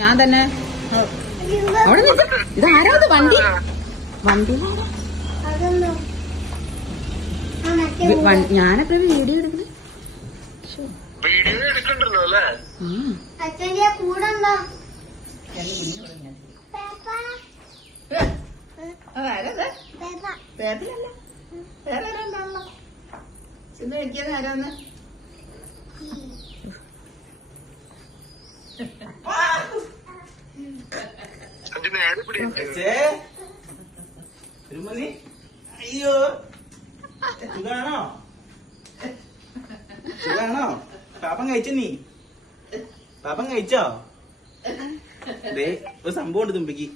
ഞാൻ തന്നെ. അവിടെ ഇതാരാ വണ്ടി? വണ്ടി ഞാനപ്പോ വീഡിയോ എടുക്കണേ. എടുക്കണ്ടല്ലോ അല്ലേ? കൂടെ പേപ്പിലല്ല, വേറെ ആരാണല്ലോ ചെന്ന് കഴിക്കാൻ. ആരാന്ന്? അയ്യോ സുഖാണോ? സുഖാണോ? പാപ്പം കഴിച്ചോ? നീ പാപ്പം കഴിച്ചോ? ഒരു സംഭവം ഉണ്ട് തുമ്പിക്ക്.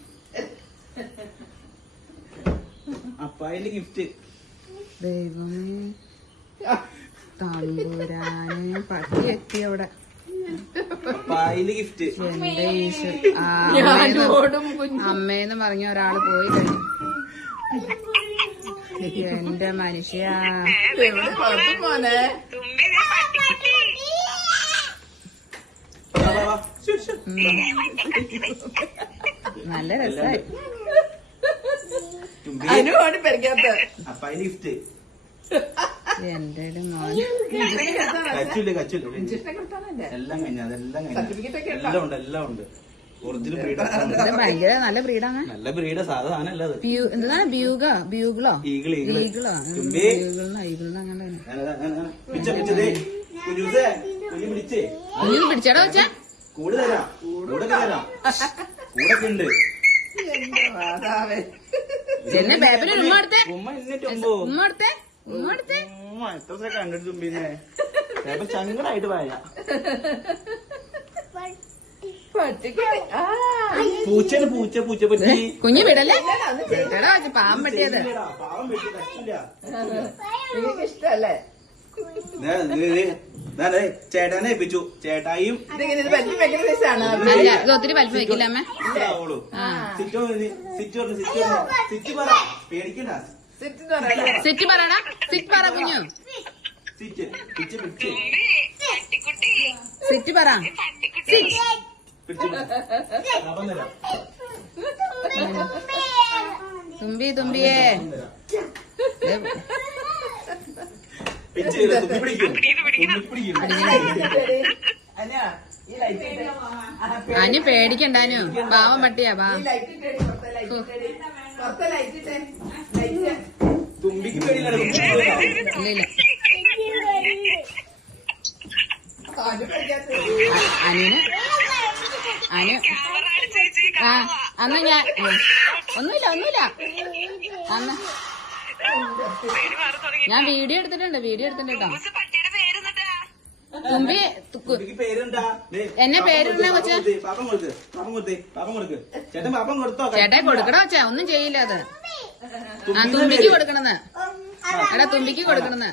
അപ്പായിന്റെ ഗിഫ്റ്റ്. ദൈവമേ, തമ്പുരാനെ, പട്ടി എത്തി അവിടെ. അപ്പായിന്റെ ഗിഫ്റ്റ്. എന്റെ ഈശ്വര, അമ്മേന്ന് പറഞ്ഞ ഒരാള് പോയി കഴിഞ്ഞു. എന്റെ മനുഷ്യ, മോനെ നല്ല രസമായി. അപ്പായിന്റെ ഗിഫ്റ്റ്. എന്റെ മോൻ എല്ലാം കഴിഞ്ഞ അതെല്ലാം എല്ലാം ഉണ്ട്, എല്ലാം ഉണ്ട്. Original breed. ഭയങ്കര നല്ല ബ്രീഡാണ്. നല്ല ബ്രീഡ്. സാധാരണ അല്ലത്. എന്താണ് ബ്യൂഗോ? ഈഗിളോ? അങ്ങനെ പിടിച്ചേടാ വെച്ചാ കൂടെ തരാം. കൂടെ തരാം. കൂടെ ഉണ്ട്. എന്നെ പേപ്പറിൽ ഉമ്മ എടുത്തേ. എത്ര കണ്ടിട്ട് തുമ്പിന്നെ പേപ്പർ ചങ്കടായിട്ട് പോയ. പൂച്ചന് പൂച്ച പറ്റി. കുഞ്ഞു വിടല്ലേ? പാവം പറ്റിയത്. ഇഷ്ടല്ലേ? ചേട്ടനെ ഏൽപ്പിച്ചു. ചേട്ടായും ഇത് ഒത്തിരി വലിപ്പം വെക്കില്ല അമ്മ. പേടിക്കണ്ട. സിറ്റ് പറടാ. സിറ്റ് പറ കുഞ്ഞു. സിറ്റ് പറ. തുമ്പിയേ അനു പേടിക്കണ്ടാനു. പാവം പട്ടിയാ. ഇല്ല അനു അന്ന് ഒന്നുമില്ല അന്ന് ഞാൻ വീഡിയോ എടുത്തിട്ടുണ്ട് കേട്ടോ. തുമ്പി എന്നെ പേരിടുന്ന കൊച്ചാ. ചേട്ടായി കൊടുക്കണ കൊച്ചാ. ഒന്നും ചെയ്യില്ല അത്. ആ തുമ്പിക്ക് കൊടുക്കണെന്ന്. എടാ തുമ്പിക്ക് കൊടുക്കണെന്ന്.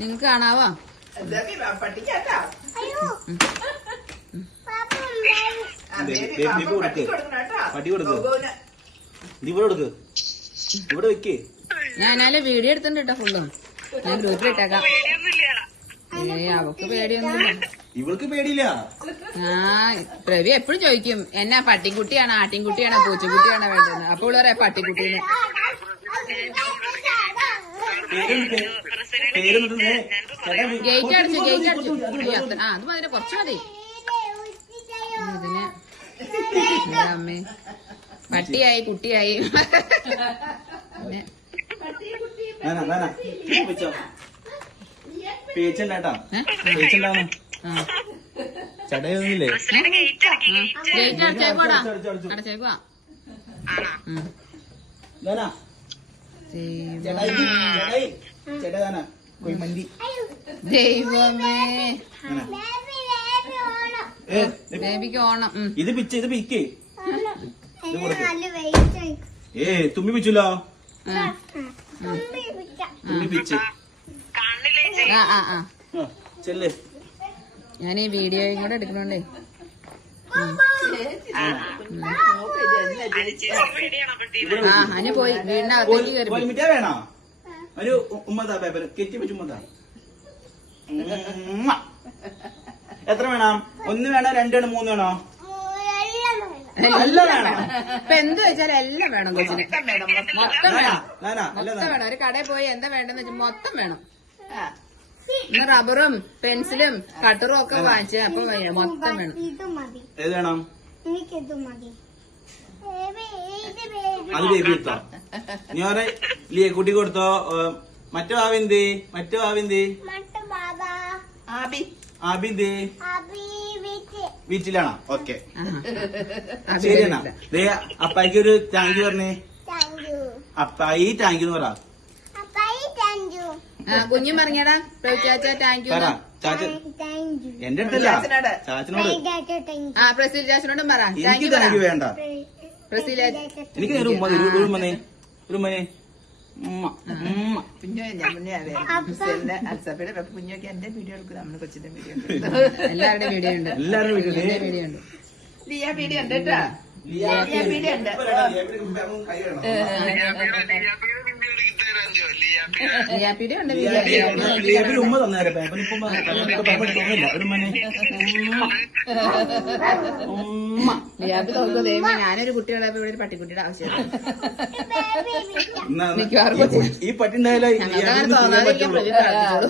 നിങ്ങക്ക് കാണാവോ? പട്ടി കൊടുക്ക്. ഇവിടെ വെക്കേ. ഞാനാലും വീഡിയോ എടുത്തിട്ടുണ്ട് കേട്ടോ ഫുള്ളും. ഞാൻ ഗ്രൂപ്പിൽ ഇട്ടേക്കാം. അവക്ക് പേടിയൊന്നുമില്ല. ഇവൾക്ക് പേടിയില്ല. പ്രവി എപ്പോഴും ചോദിക്കും എന്നാ പട്ടിക്കുട്ടിയാണോ ആട്ടിൻകുട്ടിയാണോ പൂച്ചക്കുട്ടിയാണോ വേണ്ടത്. അപ്പോൾ പറയാ പട്ടിക്കുട്ടീന്ന്. ഗേറ്റ് അടിച്ചു. അത് മതി, കുറച്ച് മതി. ഇതിന് അമ്മേ പട്ടിയായി കുട്ടിയായി. പേച്ചുണ്ടാട്ടാ. പേച്ചുണ്ടാവുന്നു. ചടയൊന്നുമില്ലേ? ഗേറ്റ് അടച്ചേക്കോടാ. അടച്ചേക്കുവാ. ദൈവമേ, ബേബിക്ക് ഓണം. ഇത് പിക്ക്. തുമ്പി പിച്ചല്ലോ. തുമ്പി പിച്ച്. ചെല്ലേ. ഞാൻ ഈ വീഡിയോയും കൂടെ എടുക്കണോണ്ടേ. അനു പോയി വീടിനകത്തേക്ക് കയറി. വേണോ ഒരു ഉമ്മതാ പേപ്പർ കെറ്റി വെച്ച് ഉമ്മതാ. ഉമ്മ. എത്ര വേണം? 1 വേണോ 2 വേണോ 3 വേണോ? എല്ലാം വേണം. ഇപ്പൊ എന്ത് വെച്ചാലും എല്ലാം വേണം കൊച്ചിന്. മൊത്തം വേണം. നാനാ മൊത്തം വേണം. ഒരു കടയിൽ പോയി എന്താ വേണ്ടെന്ന് വെച്ചാൽ മൊത്തം വേണം. ഇന്ന് റബ്ബറും പെൻസിലും കട്ടറും ഒക്കെ വാങ്ങിച്ച് അപ്പൊ മൊത്തം വേണം. ഇത് മതി, ഏത് വേണം? എനിക്കിത് മതി. അത് ബേബി എടുത്തോ. നീ ഓരെ ലിയെ കുട്ടി കൊടുത്തോ. മറ്റു ആവിന്തി മറ്റു ബാബാ ആബിന്തി അബി വീട്ട് വീട്ടിലാണോ? ഓക്കെ ആ, ശരി എന്നാ. ദേ അപ്പായിക്ക് ഒരു താങ്ക് യു പറഞ്ഞേ. താങ്ക് യു അപ്പായി താങ്ക് യു എന്ന് പറ. അപ്പായി താങ്ക് യു കുഞ്ഞും പറഞ്ഞടാ പ്രവിച്ചാച്ച താങ്ക് യു. പറ ചാച്ച. താങ്ക് യു എന്റെ അടുത്തല്ല ചാച്ചനോട്. താങ്ക് ആ പ്രസീൽ ചാച്ചനോടും പറ താങ്ക് എനിക്ക് യു താങ്ക് യു പറ. വേണ്ട. പ്രസീൽ എനിക്ക് ഒരു ഉമ്മ തരൂ. ഒരു ഉമ്മനെ ഉമ്മ. അൽസഫയുടെ കുഞ്ഞൊക്കെ എന്റെ വീഡിയോ എടുക്കും. നമ്മുടെ കൊച്ചിന്റെ വീഡിയോ എല്ലാവരുടെയും വീഡിയോ ഉണ്ട്. എല്ലാവരും വീഡിയോ എന്റെ വീഡിയോ ഉണ്ട്. ലിയ വീഡിയോ ഉണ്ട് കേട്ടാ. ലിയ വീഡിയോ ഉണ്ട്. ലിയാപ്പിയുടെ ഉണ്ട് ലിയാപ്പിൽ ഉമ്മ തന്നേരെ. പേപ്പറിപ്പോ തോന്നില്ല. ഒരു ഉമ്മനെ ഉമ്മ. ലിയാപ്പി നോക്കൂ. ദൈവമേ ഞാനൊരു കുട്ടിയുള്ളപ്പോ ഇവിടെ ഒരു പട്ടിക്കുട്ടിയുടെ ആവശ്യമില്ല. ഈ പട്ടി ഉണ്ടായാലോ ഞങ്ങൾക്ക് അങ്ങനെ തോന്നാതിരിക്കാൻ പ്രതി പ്രാർത്ഥിച്ചോളൂ.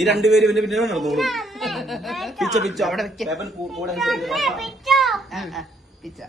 ഈ രണ്ടുപേരും ഇവന്റെ പിന്നെ നടന്നോളൂ. പിച്ച അവിടെ പേപ്പർ കൂടെ യു പിച്ച